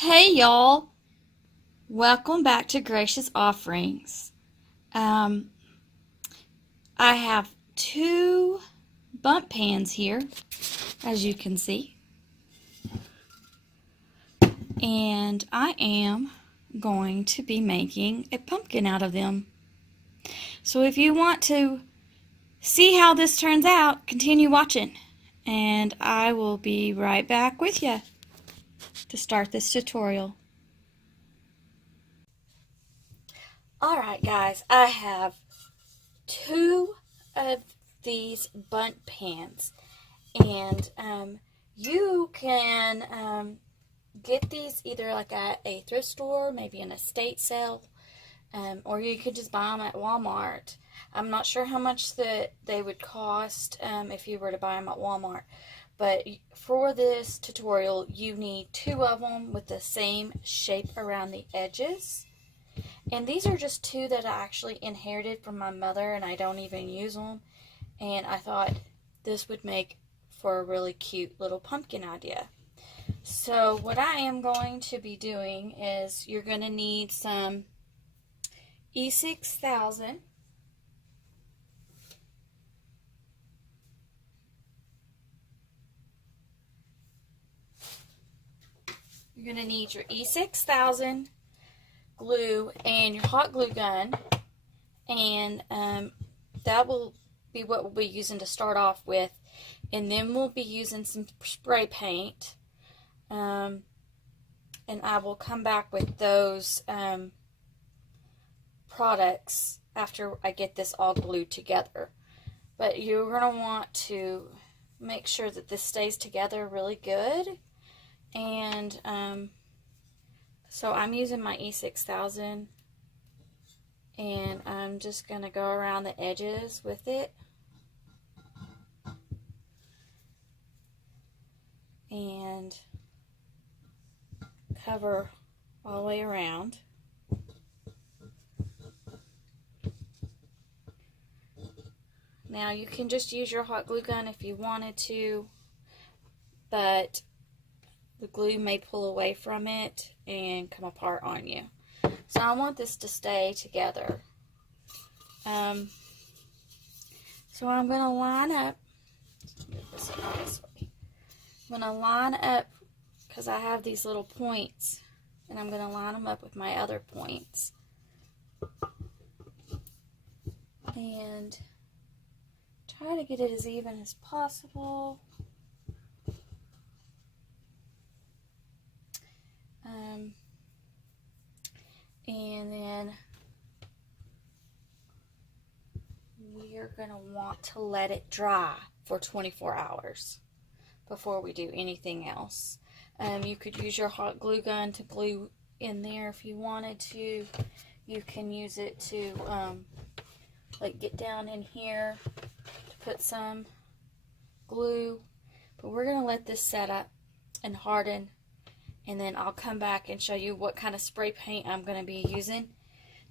Hey y'all, welcome back to Gracious Offerings. I have two Bundt pans here, as you can see, and I am going to be making a pumpkin out of them. So if you want to see how this turns out, continue watching, and I will be right back with you to start this tutorial. Alright guys, I have two of these Bundt pans, and you can get these either like at a thrift store, maybe an estate sale, or you could just buy them at Walmart. I'm not sure how much that they would cost if you were to buy them at Walmart, but for this tutorial you need two of them with the same shape around the edges. And these are just two that I actually inherited from my mother, and I don't even use them. And I thought this would make for a really cute little pumpkin idea. So what I am going to be doing is you're going to need some E6000. You're going to need your E6000 glue and your hot glue gun, and that will be what we'll be using to start off with, and then we'll be using some spray paint, and I will come back with those products after I get this all glued together. But you're going to want to make sure that this stays together really good, and so I'm using my E6000, and I'm just going to go around the edges with it and cover all the way around. Now you can just use your hot glue gun if you wanted to, but the glue may pull away from it and come apart on you. So I want this to stay together. So I'm going to line up. I'm going to line up because I have these little points, and I'm going to line them up with my other points. And try to get it as even as possible. And then we're going to want to let it dry for 24 hours before we do anything else. You could use your hot glue gun to glue in there if you wanted to. You can use it to like get down in here to put some glue. But we're going to let this set up and harden, and then I'll come back and show you what kind of spray paint I'm going to be using.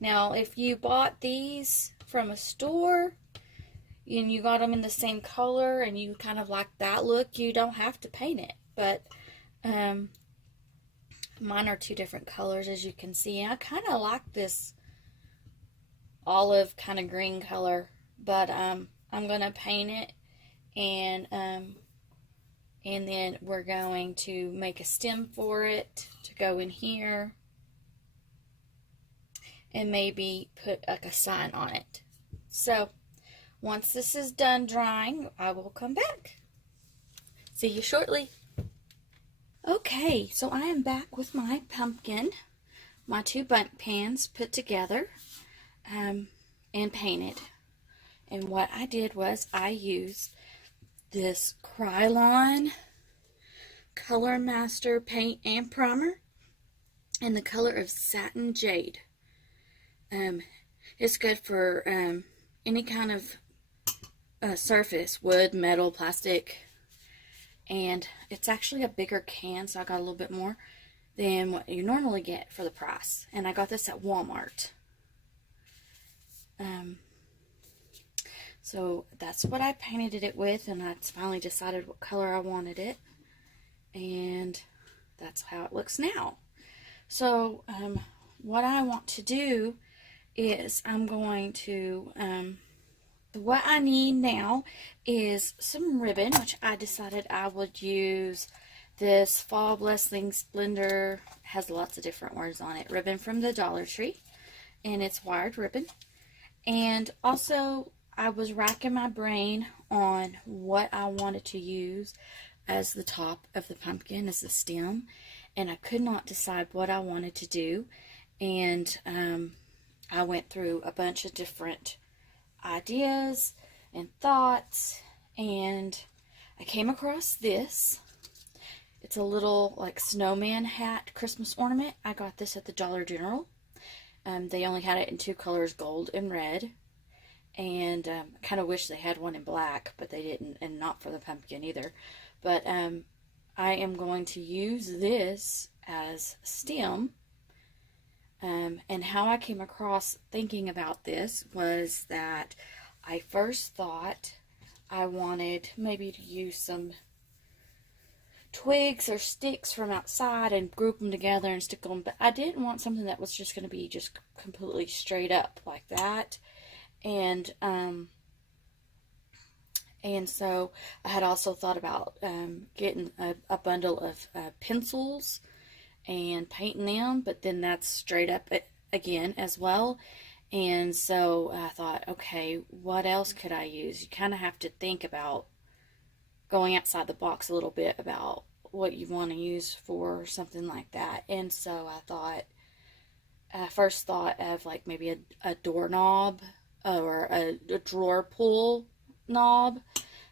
Now, if you bought these from a store and you got them in the same color and you kind of like that look, you don't have to paint it. But mine are two different colors, as you can see. And I kind of like this olive kind of green color, but I'm going to paint it, and then we're going to make a stem for it to go in here, and maybe put like a sign on it. So once this is done drying, I will come back. See you shortly. Okay, so I am back with my pumpkin, my two Bundt pans put together and painted. And what I did was I used this Krylon Color Master paint and primer in the color of Satin Jade. It's good for any kind of surface, wood, metal, plastic, and it's actually a bigger can, so I got a little bit more than what you normally get for the price. And I got this at Walmart. So that's what I painted it with, and I finally decided what color I wanted it, and that's how it looks now. So what I want to do is I'm going to, what I need now is some ribbon, which I decided I would use this Fall Blessing Splendor, has lots of different words on it, ribbon from the Dollar Tree, and it's wired ribbon. And also, I was racking my brain on what I wanted to use as the top of the pumpkin, as the stem, and I could not decide what I wanted to do. And I went through a bunch of different ideas and thoughts, and I came across this. It's a little like snowman hat Christmas ornament. I got this at the Dollar General. They only had it in two colors, gold and red. And I kind of wish they had one in black, but they didn't, and not for the pumpkin either. But I am going to use this as stem. And how I came across thinking about this was that I first thought I wanted maybe to use some twigs or sticks from outside and group them together and stick them, but I didn't want something that was just going to be just completely straight up like that. And so I had also thought about getting a bundle of pencils and painting them, but then that's straight up again as well. And so I thought, okay, what else could I use? You kind of have to think about going outside the box a little bit about what you want to use for something like that. And so I first thought of like maybe a doorknob or a drawer pull knob,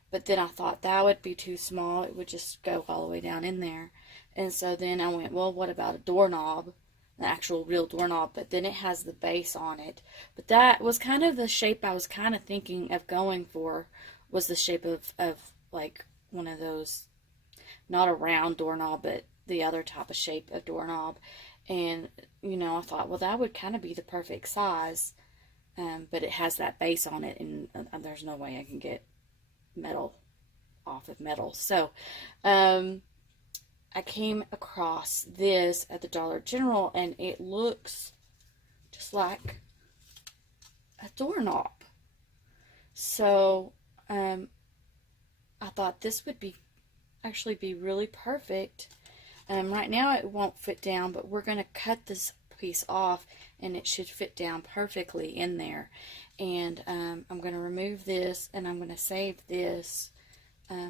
but then I thought that would be too small. It would just go all the way down in there. And so then I went, well, what about a doorknob, an actual real doorknob, but then it has the base on it. But that was kind of the shape I was kind of thinking of going for, was the shape of like one of those, not a round doorknob, but the other type of shape of doorknob. And, you know, I thought, well, that would kind of be the perfect size. But it has that base on it, and there's no way I can get metal off of metal. So, I came across this at the Dollar General, and it looks just like a doorknob. So, I thought this would actually be really perfect. Right now it won't fit down, but we're going to cut this piece off and it should fit down perfectly in there. And I'm going to remove this, and I'm going to save this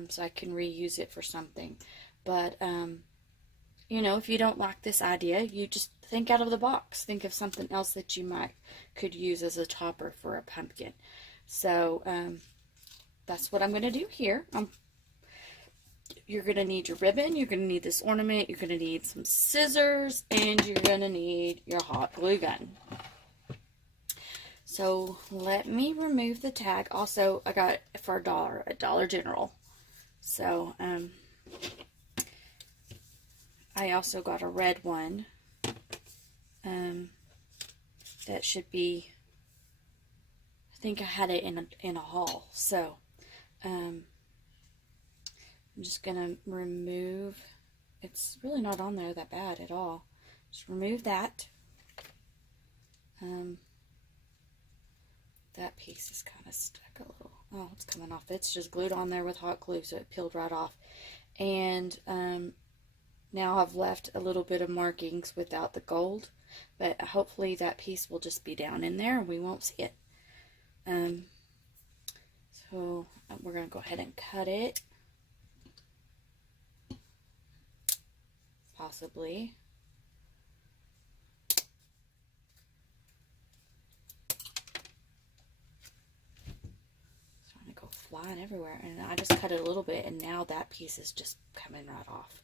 so I can reuse it for something. But you know, if you don't like this idea, you just think out of the box. Think of something else that you could use as a topper for a pumpkin. So that's what I'm going to do here. You're going to need your ribbon, you're going to need this ornament, you're going to need some scissors, and you're going to need your hot glue gun. So let me remove the tag. Also, I got it for $1 at Dollar General. So I also got a red one that should be, I think I had it in a haul. So I'm just gonna remove, it's really not on there that bad at all. Just remove that. That piece is kind of stuck a little. Oh, it's coming off. It's just glued on there with hot glue, so it peeled right off. And now I've left a little bit of markings without the gold, but hopefully that piece will just be down in there and we won't see it. So we're going to go ahead and cut it. Possibly. It's trying to go flying everywhere, and I just cut it a little bit, and now that piece is just coming right off.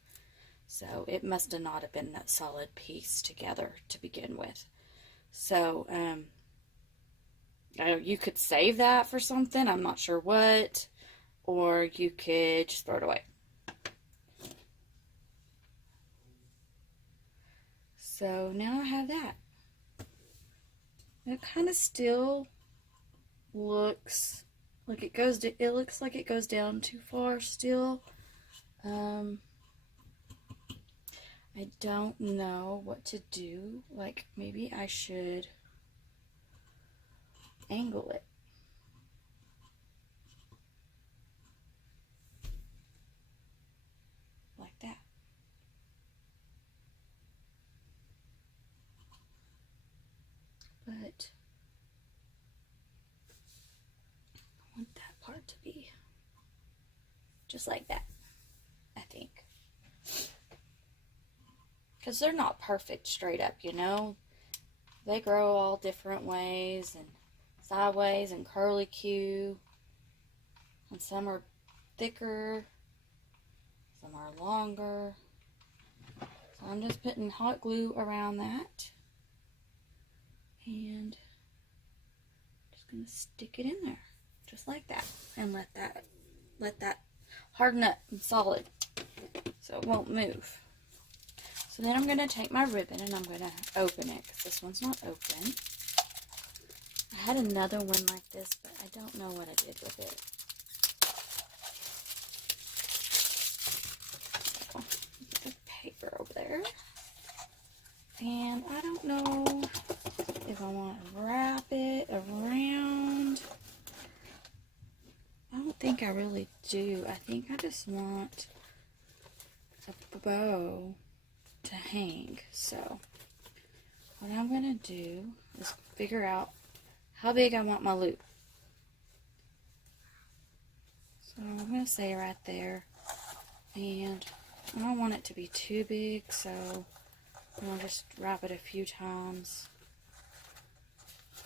So it must have not have been that solid piece together to begin with. So you could save that for something, I'm not sure what, or you could just throw it away. So now I have that. It kind of still looks like it looks like it goes down too far still. I don't know what to do. Like, maybe I should angle it. Like that. But I want that part to be just like that, I think. Because they're not perfect straight up, you know. They grow all different ways, and sideways and curly Q. And some are thicker, some are longer. So I'm just putting hot glue around that. And just gonna stick it in there. Just like that. And let that harden up and solid. So it won't move. So then I'm going to take my ribbon and I'm going to open it, because this one's not open. I had another one like this, but I don't know what I did with it. So, put the paper over there. And I don't know if I want to wrap it around. I don't think I really do. I think I just want a bow to hang. So what I'm going to do is figure out how big I want my loop. So I'm going to say right there, and I don't want it to be too big, so I'm going to just wrap it a few times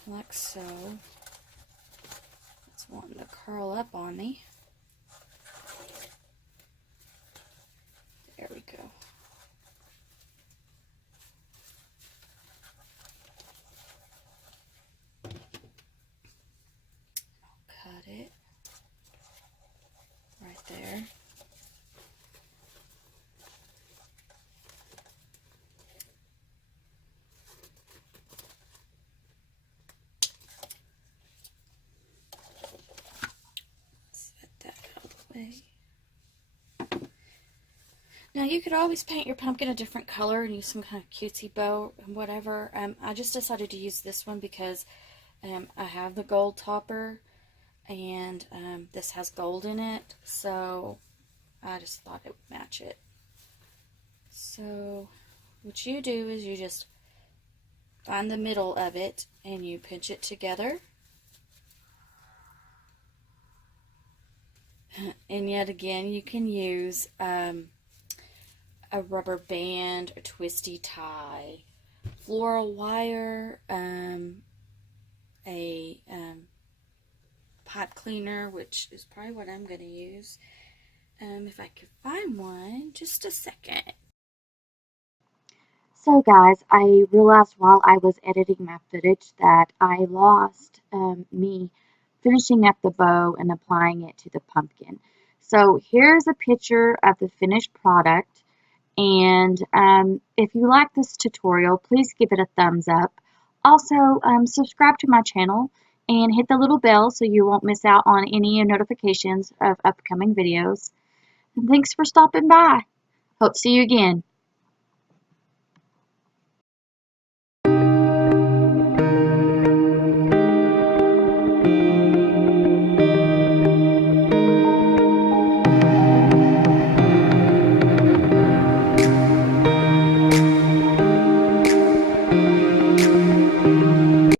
like so. It's wanting to curl up on me. There we go. Cut it right there. Set that out of the way. Now you could always paint your pumpkin a different color and use some kind of cutesy bow and whatever. I just decided to use this one because I have the gold topper, and this has gold in it, so I just thought it would match it. So what you do is you just find the middle of it and you pinch it together. And yet again, you can use a rubber band, a twisty tie, floral wire, a pipe cleaner, which is probably what I'm going to use. If I could find one, just a second. So guys, I realized while I was editing my footage that I lost me finishing up the bow and applying it to the pumpkin. So here's a picture of the finished product. And if you like this tutorial, please give it a thumbs up. Also, subscribe to my channel and hit the little bell so you won't miss out on any notifications of upcoming videos. And thanks for stopping by. Hope to see you again.